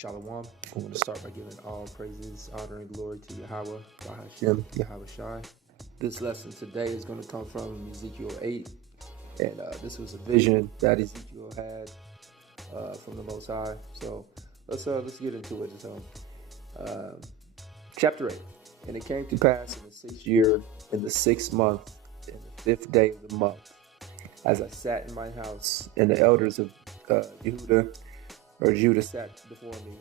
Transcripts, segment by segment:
Shalom. I want to start by giving all praises, honor, and glory to Yahweh, Bahashem, Yahweh Shai. This lesson today is going to come from Ezekiel 8, and this was a vision that Ezekiel had from the Most High. So let's get into it. So, chapter 8, and it came to pass in the 6th year, in the 6th month, in the 5th day of the month, as I sat in my house, and the elders of Judah sat before me,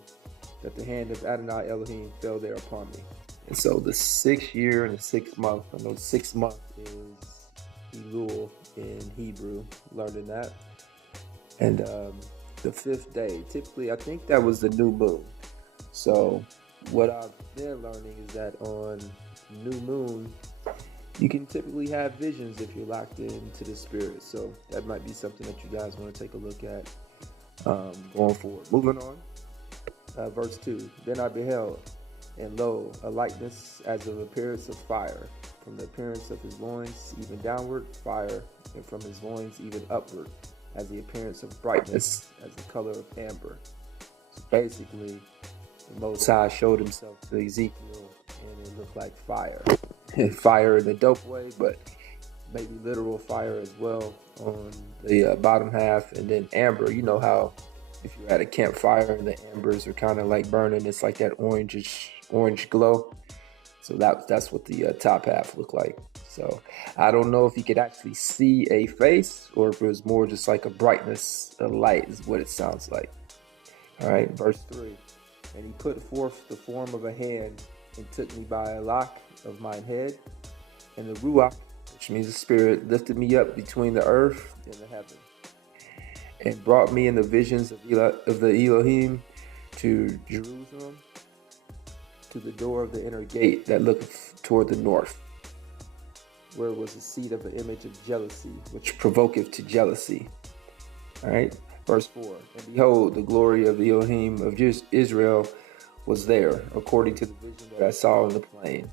that the hand of Adonai Elohim fell there upon me. And so the 6th year and the 6th month, I know 6th month is Elul in Hebrew, learning that. And the 5th day, typically I think that was the new moon. So what I've been learning is that on new moon, you can typically have visions if you're locked into the spirit. So that might be something that you guys want to take a look at going forward. Moving on, verse 2. Then I beheld, and lo, a likeness as of appearance of fire, from the appearance of his loins even downward, fire, and from his loins even upward, as the appearance of brightness, as the color of amber. So basically, the Most High showed himself to Ezekiel, and it looked like fire. Fire in a dope way, but maybe literal fire as well on the bottom half, and then amber. You know how if you're at a campfire and the ambers are kind of like burning, it's like that orange glow. So that's what the top half looked like. So I don't know if you could actually see a face or if it was more just like a brightness, a light is what it sounds like. All right, verse 3. And he put forth the form of a hand and took me by a lock of mine head, and the Ruach, which means the spirit, lifted me up between the earth and the heaven, and brought me in the visions of the Elohim to Jerusalem, to the door of the inner gate that looketh toward the north, where was the seat of the image of jealousy, which provoketh to jealousy. All right, verse 4. And behold, the glory of the Elohim of Israel was there, according to the vision that I saw in the plain.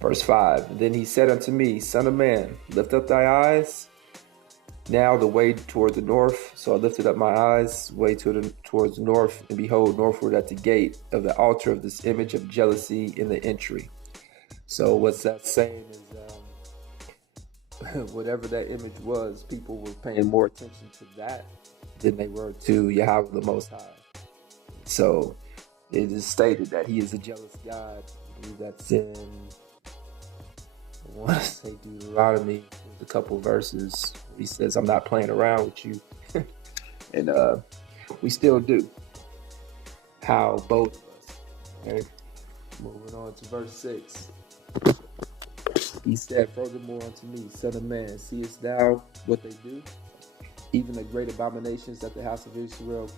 Verse 5. And then he said unto me, Son of man, lift up thy eyes now the way toward the north. So I lifted up my eyes way towards the north, and behold, northward at the gate of the altar of this image of jealousy in the entry. So what's that saying is whatever that image was, people were paying more attention to that than they were to Yahweh the Most High. So it is stated that he is a jealous God. I believe that's in, I want to say Deuteronomy. There's a couple verses where he says, I'm not playing around with you. And we still do. How both of us. Okay? Moving on to verse 6. He said, furthermore unto me, Son of man, seest thou what they do? Even the great abominations that the house of Israel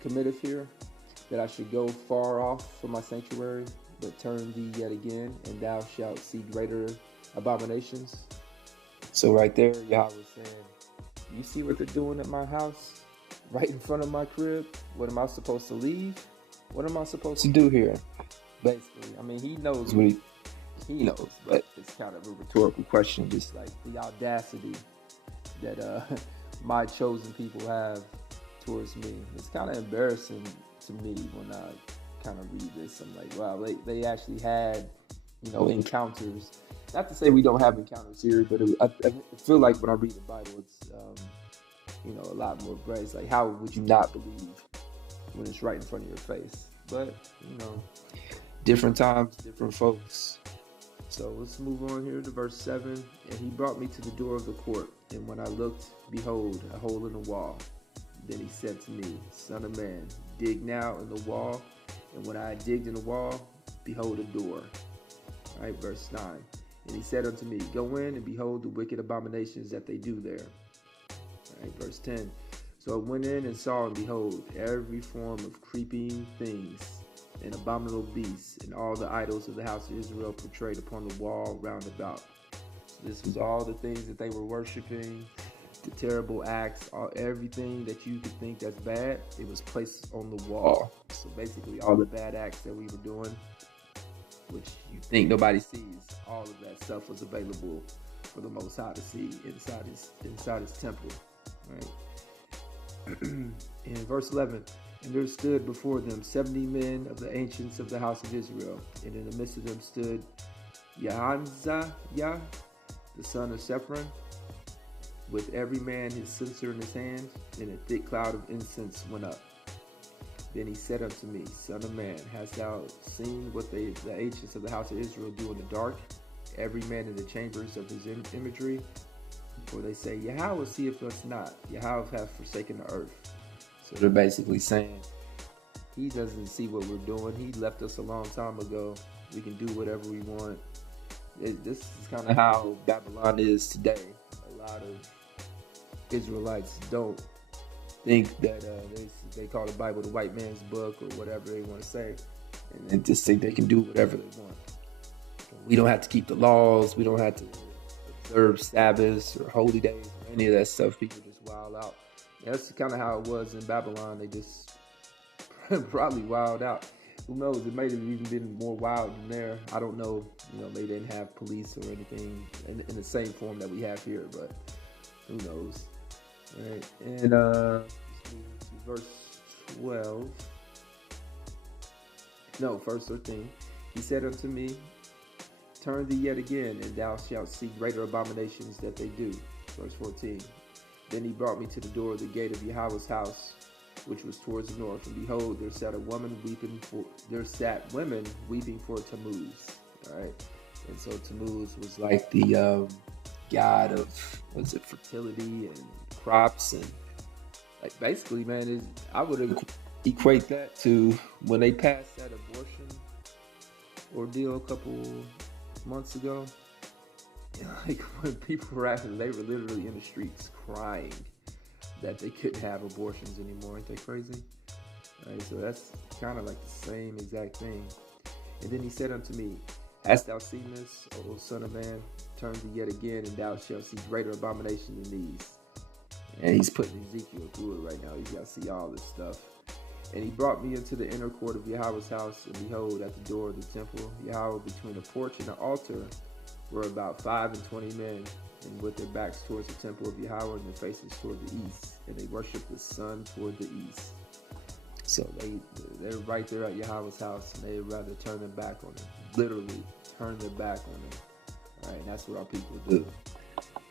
committeth here, that I should go far off from my sanctuary, but turn thee yet again, and thou shalt see greater abominations. So right there, Yahweh was saying, you see what they're doing at my house? Right in front of my crib? What am I supposed to leave? What am I supposed to do here? Basically, I mean, he knows what he knows, but it's kind of a rhetorical question, just like the audacity that my chosen people have towards me. It's kind of embarrassing to me when I kind of read this. I'm like, wow, they actually had, encounters. Not to say we don't have encounters here, but I feel like when I read the Bible, it's, a lot more grace. Like, how would you not believe when it's right in front of your face? But, different times, different folks. So let's move on here to verse 7. And he brought me to the door of the court, and when I looked, behold, a hole in the wall. Then he said to me, Son of man, dig now in the wall. And when I had digged in the wall, behold a door. All right, verse 9. And he said unto me, Go in and behold the wicked abominations that they do there. All right, verse 10. So I went in and saw, and behold, every form of creeping things and abominable beasts, and all the idols of the house of Israel portrayed upon the wall round about. So this was all the things that they were worshiping, the terrible acts, everything that you could think that's bad, it was placed on the wall. So basically all the bad acts that we were doing, which you think nobody sees, all of that stuff was available for the Most High to see inside his temple. Right? In verse 11, And there stood before them 70 men of the ancients of the house of Israel, and in the midst of them stood Yahanziah, the son of Shaphan, with every man his censer in his hand, and a thick cloud of incense went up. Then he said unto me, Son of man, hast thou seen what the ancients of the house of Israel do in the dark, every man in the chambers of his imagery? For they say, Yahweh seeth us not, Yahweh hath forsaken the earth. So they're basically saying, he doesn't see what we're doing. He left us a long time ago. We can do whatever we want. This is kind of how Babylon is today. A lot of Israelites don't think that they call the Bible the white man's book or whatever they want to say, and they just think they can do whatever they want. We don't have to keep the laws. We don't have to observe Sabbaths or holy days or any of that stuff. People just wild out. And that's kind of how it was in Babylon. They just probably wild out. Who knows? It might have even been more wild than there. I don't know. They didn't have police or anything in the same form that we have here, but who knows? All right. And let's move to verse 12. No, verse 13. He said unto me, Turn thee yet again, and thou shalt see greater abominations that they do. Verse 14. Then he brought me to the door of the gate of Yahweh's house, which was towards the north, and behold, there sat women weeping for Tammuz. All right, and so Tammuz was like the god of fertility and crops, and like basically, man, I would equate that to when they passed that abortion ordeal a couple months ago. Like when people were acting, they were literally in the streets crying that they couldn't have abortions anymore. Ain't that crazy? All right, so that's kind of like the same exact thing. And then he said unto me, Hast thou seen this, O son of man? Turn thee yet again, and thou shalt see greater abomination than these. And he's putting Ezekiel through it right now. He's got to see all this stuff. And he brought me into the inner court of Yahweh's house, and behold, at the door of the temple, Yahweh between the porch and the altar were about 25 men, and with their backs towards the temple of Yahweh and their faces toward the east, and they worshiped the sun toward the east. So they're right there at Yahweh's house, and they'd rather turn their back on him. Literally turn their back on him. All right, and that's what our people do.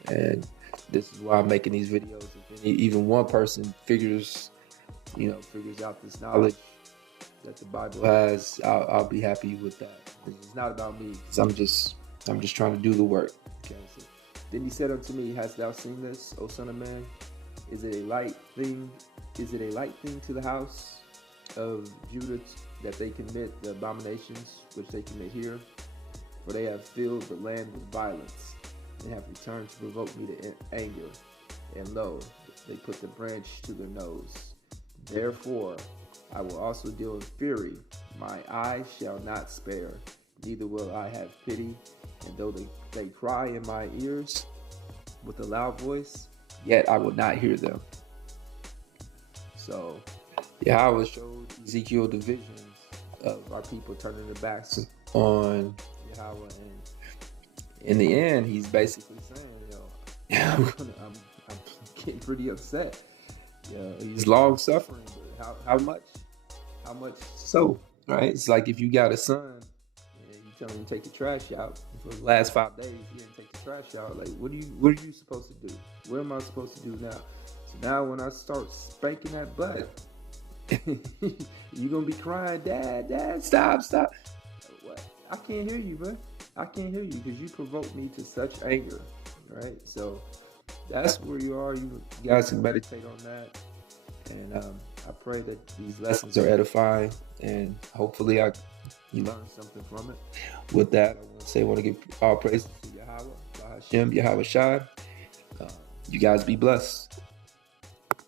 And this is why I'm making these videos. If even one person figures out this knowledge that the Bible has, I'll be happy with that. It's not about me, because I'm just trying to do the work. Okay. So, then he said unto me, Hast thou seen this, O son of man? Is it a light thing? Is it a light thing to the house of Judah that they commit the abominations which they commit here? For they have filled the land with violence, and have returned to provoke me to anger. And lo, they put the branch to their nose. Therefore, I will also deal in fury. My eye shall not spare, neither will I have pity. And though they cry in my ears with a loud voice, yet I will not hear them. So Yahweh showed Ezekiel the visions of our people turning their backs on Yahweh, and in the end, he's basically saying, I'm getting pretty upset. He's long suffering, but how much? How much so? Right? It's like if you got a son and you tell him to take the trash out. For the last 5 days, he didn't take the trash out. Like, what are you supposed to do? What am I supposed to do now? So now when I start spanking that butt, you're going to be crying, Dad, stop. What? I can't hear you, bro. I can't hear you because you provoked me to such anger, right? So that's where you are. You guys can meditate on that. And I pray that these lessons are edifying, and hopefully you learn something from it. With that, I want to give all praise to Yahweh, Hashem, Yahweh Shai. You guys be blessed.